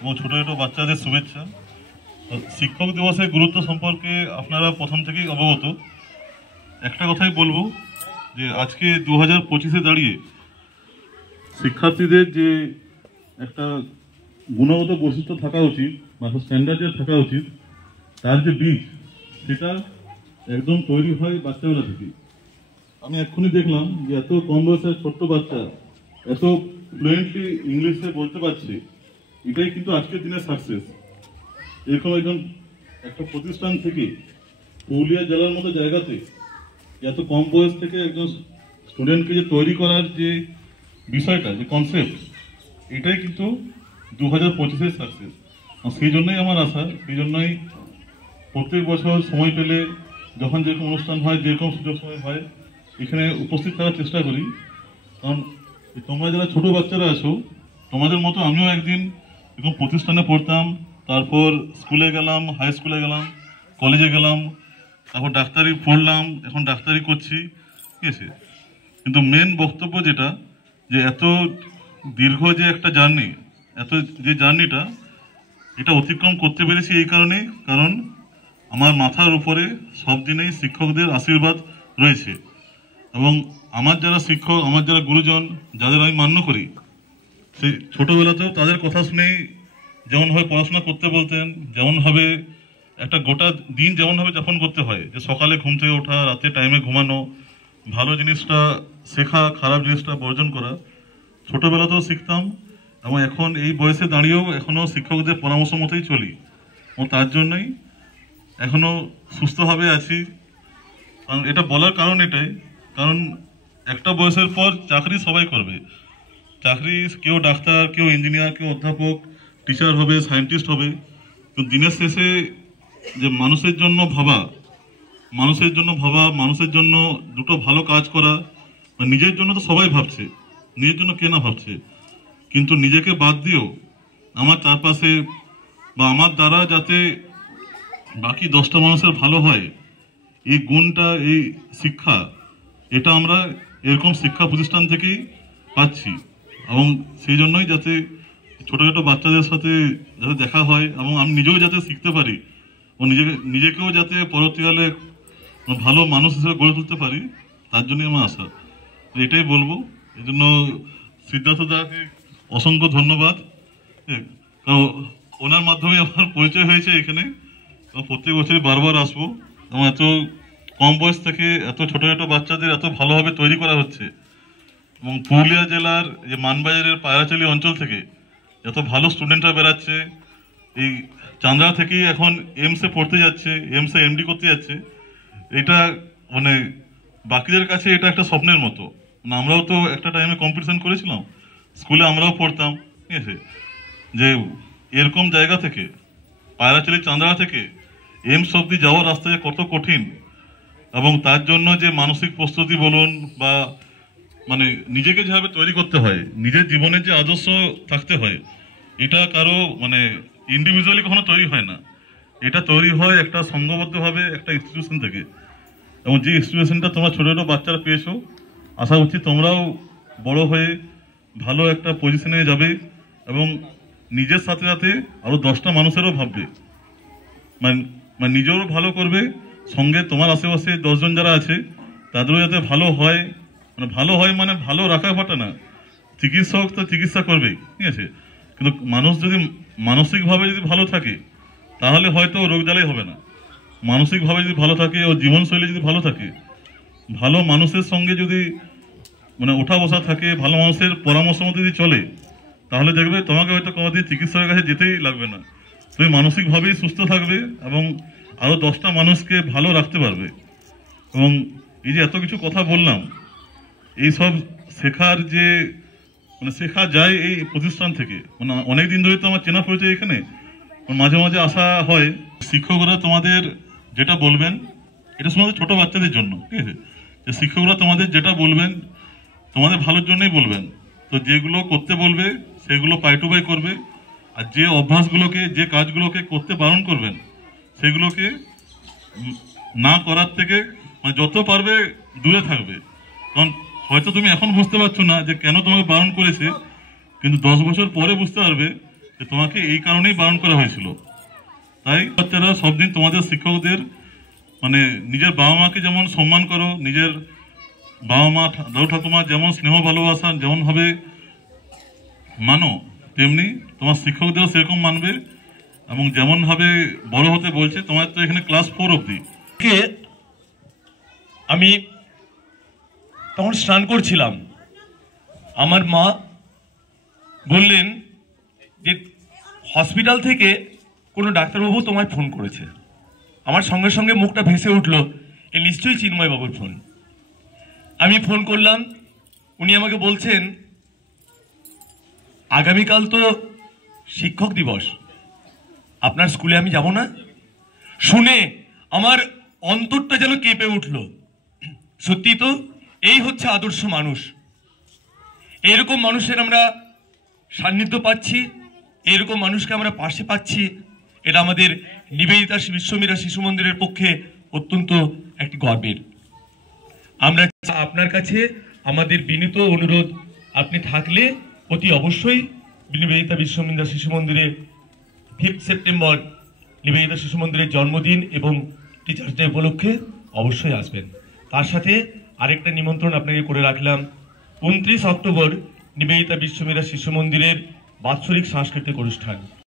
এবং ছোট ছোট বাচ্চাদের শুভেচ্ছা। শিক্ষক দিবসের গুরুত্ব সম্পর্কে আপনারা প্রথম থেকেই অবগত। একটা কথাই বলবো যে আজকে 2025-এ দাঁড়িয়ে শিক্ষার্থীদের যে একটা গুণগত বৈশিষ্ট্য থাকা উচিত বা স্ট্যান্ডার্ড যে থাকা উচিত, তার যে বীজ সেটা একদম তৈরি হয় বাচ্চাবেলা থেকে। আমি এক্ষুনি দেখলাম যে এত কম বয়সের ছোট্ট বাচ্চা এত ফ্লুয়েন্টলি ইংলিশে বলতে পারছে, এটাই কিন্তু আজকের দিনের সাকসেস। এরকম একটা প্রতিষ্ঠান থেকে পুরুলিয়া জেলার মতো জায়গাতে এত কম বয়স থেকে একজন স্টুডেন্টকে যে তৈরি করার যে বিষয়টা, যে কনসেপ্ট, এটাই কিন্তু 2025-এর সাকসেস। সেই জন্যই আমার আশা, সেই জন্যই প্রত্যেক বছর সময় পেলে যখন যেরকম অনুষ্ঠান হয়, যেরকম সুযোগ সময় হয়, এখানে উপস্থিত থাকার চেষ্টা করি। কারণ তোমরা যারা ছোট বাচ্চারা আছো, তোমাদের মতো আমিও একদিন এরকম প্রতিষ্ঠানে পড়তাম, তারপর স্কুলে গেলাম, হাই স্কুলে গেলাম, কলেজে গেলাম, তারপর ডাক্তারি পড়লাম, এখন ডাক্তারি করছি, ঠিক আছে। কিন্তু মেন বক্তব্য যেটা, যে এত দীর্ঘ যে একটা জার্নি, এত যে জার্নিটা, এটা অতিক্রম করতে পেরেছি এই কারণেই, কারণ আমার মাথার উপরে সব দিনেই শিক্ষকদের আশীর্বাদ রয়েছে। এবং আমার যারা শিক্ষক, আমার যারা গুরুজন, যাদের আমি মান্য করি, সেই ছোটবেলাতেও তাদের কথা শুনেই যেমনভাবে পড়াশোনা করতে বলতেন, যেমনভাবে একটা গোটা দিন যেমনভাবে যাপন করতে হয়, যে সকালে ঘুম থেকে ওঠা, রাতে টাইমে ঘুমানো, ভালো জিনিসটা শেখা, খারাপ জিনিসটা বর্জন করা, ছোটবেলাতেও শিখতাম। এবং এখন এই বয়সে দাঁড়িয়েও এখনও শিক্ষকদের পরামর্শ মতোই চলি, এবং তার জন্যই এখনও সুস্থভাবে আছি। কারণ এটা বলার কারণ এটাই, কারণ একটা বয়সের পর চাকরি সবাই করবে। চাকরি কেউ ডাক্তার, কেউ ইঞ্জিনিয়ার, কেউ অধ্যাপক, টিচার হবে, সায়েন্টিস্ট হবে। তো দিনের শেষে যে মানুষের জন্য ভাবা, মানুষের জন্য দুটো ভালো কাজ করা, নিজের জন্য তো সবাই ভাবছে, নিজের জন্য কে না ভাবছে, কিন্তু নিজেকে বাদ দিয়েও আমার চারপাশে বা আমার দ্বারা যাতে বাকি 10টা মানুষের ভালো হয়, এই গুণটা, এই শিক্ষা, এটা আমরা এরকম শিক্ষা প্রতিষ্ঠান থেকেই পাচ্ছি। এবং সেই জন্যই যাতে ছোট ছোট বাচ্চাদের সাথে যাতে দেখা হয়, এবং আমি নিজেও যাতে শিখতে পারি ও নিজেকেও যাতে পরবর্তীকালে ভালো মানুষ হিসেবে গড়ে তুলতে পারি, তার জন্যই আমার আশা। এটাই বলবো। এই জন্য সিদ্ধার্থ দাকে অসংখ্য ধন্যবাদ, কারণ ওনার মাধ্যমে আমার পরিচয় হয়েছে এখানে। প্রত্যেক বছরই বারবার আসবো। এবং এত কম বয়স থেকে এত ছোট ছোট বাচ্চাদের এত ভালোভাবে তৈরি করা হচ্ছে, এবং পুরুলিয়া জেলার যে মানবাজারের পায়রাচালি অঞ্চল থেকে এত ভালো স্টুডেন্টরা বেরাচ্ছে, এই চান্দ্রা থেকেই এখন এমসে পড়তে যাচ্ছে, এমসে এমডি করতে যাচ্ছে। এটা মানে বাকিদের কাছে এটা একটা স্বপ্নের মতো। মানে আমরাও তো একটা টাইমে কম্পিটিশন করেছিলাম, স্কুলে আমরাও পড়তাম, ঠিক আছে, যে এরকম জায়গা থেকে, পায়রাচালি চান্দ্রা থেকে এমস অব্দি যাওয়ার রাস্তা যে কত কঠিন, এবং তার জন্য যে মানসিক প্রস্তুতি বলুন, বা মানে নিজেকে যেভাবে তৈরি করতে হয়, নিজের জীবনের যে আদর্শ থাকতে হয়, এটা কারো মানে ইন্ডিভিজুয়ালি কখনো তৈরি হয় না। এটা তৈরি হয় একটা সংঘবদ্ধভাবে, একটা ইনস্টিটিউশন থেকে। এবং যে ইনস্টিটিউশনটা তোমরা ছোট ছোট বাচ্চারা পেয়েছো, আশা করছি তোমরাও বড় হয়ে ভালো একটা পজিশনে যাবে, এবং নিজের সাথে সাথে আরো 10টা মানুষেরও ভাববে, মানে নিজেরও ভালো করবে, সঙ্গে তোমার আশেপাশে 10 জন যারা আছে তাদেরও যাতে ভালো হয়। মানে ভালো হয় মানে ভালো রাখা ফাটা না, চিকিৎসক তো চিকিৎসা করবেই, ঠিক আছে, কিন্তু মানুষ যদি মানসিকভাবে যদি ভালো থাকে, তাহলে হয়তো রোগ জ্বালাই হবে না। মানসিকভাবে যদি ভালো থাকে, ও জীবনশৈলী যদি ভালো থাকে, ভালো মানুষের সঙ্গে যদি মানে ওঠা বসা থাকে, ভালো মানুষের পরামর্শ মতো যদি চলে, তাহলে দেখবে তোমাকে হয়তো কোনোদিন চিকিৎসকের কাছে যেতেই লাগবে না। তুমি মানসিকভাবেই সুস্থ থাকবে, এবং আরো 10টা মানুষকে ভালো রাখতে পারবে। এবং এই যে এত কিছু কথা বললাম, এইসব শেখার যে মানে শেখা যায় এই প্রতিষ্ঠান থেকে। মানে অনেকদিন ধরে তো আমার চেনা পরিচয় এখানে, মাঝে মাঝে আসা হয়। শিক্ষকরা তোমাদের যেটা বলবেন, এটা শুধু ছোট বাচ্চাদের জন্য, ঠিক আছে, যে শিক্ষকরা তোমাদের যেটা বলবেন তোমাদের ভালোর জন্যই বলবেন। তো যেগুলো করতে বলবে সেগুলো পাই টু পাই করবে, আর যে অভ্যাসগুলোকে, যে কাজগুলোকে করতে বারণ করবেন, সেগুলোকে না করার থেকে মানে যত পারবে দূরে থাকবে। কারণ হয়তো তুমি এখন বুঝতে পারছো না যে কেন তোমাকে বারণ করেছে, কিন্তু 10 বছর পরে বুঝতে পারবে যে তোমাকে এই কারণেই বারণ করা হয়েছিল। তাই বাচ্চারা সব দিন তোমাদের শিক্ষকদের মানে নিজের বাবা মাকে যেমন সম্মান করো, নিজের বাবা মা দাদু ঠাকুমা যেমন স্নেহ ভালোবাসা যেমন ভাবে মানো, তেমনি তোমার শিক্ষকদেরও সেরকম মানবে এবং যেমন ভাবে বড় হতে বলছে। তোমার তো এখানে ক্লাস 4 অব্দি। আমি তখন স্নান করছিলাম, আমার মা বললেন যে হসপিটাল থেকে কোনো ডাক্তারবাবু তোমায় ফোন করেছে। আমার সঙ্গে সঙ্গে মুখটা ভেসে উঠলো, এ নিশ্চয়ই চিন্ময় বাবুর ফোন। আমি ফোন করলাম, উনি আমাকে বলছেন আগামীকাল তো শিক্ষক দিবস, আপনার স্কুলে আমি যাব না। শুনে আমার অন্তরটা যেন কেঁপে উঠল। সত্যি তো, এই হচ্ছে আদর্শ মানুষ। এরকম মানুষের আমরা সান্নিধ্য পাচ্ছি, এরকম মানুষকে আমরা পাশে পাচ্ছি, এটা আমাদের নিবেদিতা বিশ্বমীরা শিশু মন্দিরের পক্ষে অত্যন্ত একটি গর্বের। আমরা আপনার কাছে আমাদের বিনীত অনুরোধ, আপনি থাকলে অতি অবশ্যই নিবেদিতা বিশ্বমীরা শিশু মন্দিরে 5 সেপ্টেম্বর নিবেদিতা শিশু মন্দিরের জন্মদিন এবং টিচার্স ডে উপলক্ষে অবশ্যই আসবেন। তার সাথে আরেকটা নিমন্ত্রণ আপনাকে করে রাখলাম, 29 অক্টোবর নিবেদিতা বিশ্বমীরা শিশু মন্দিরের বাৎসরিক সাংস্কৃতিক অনুষ্ঠান।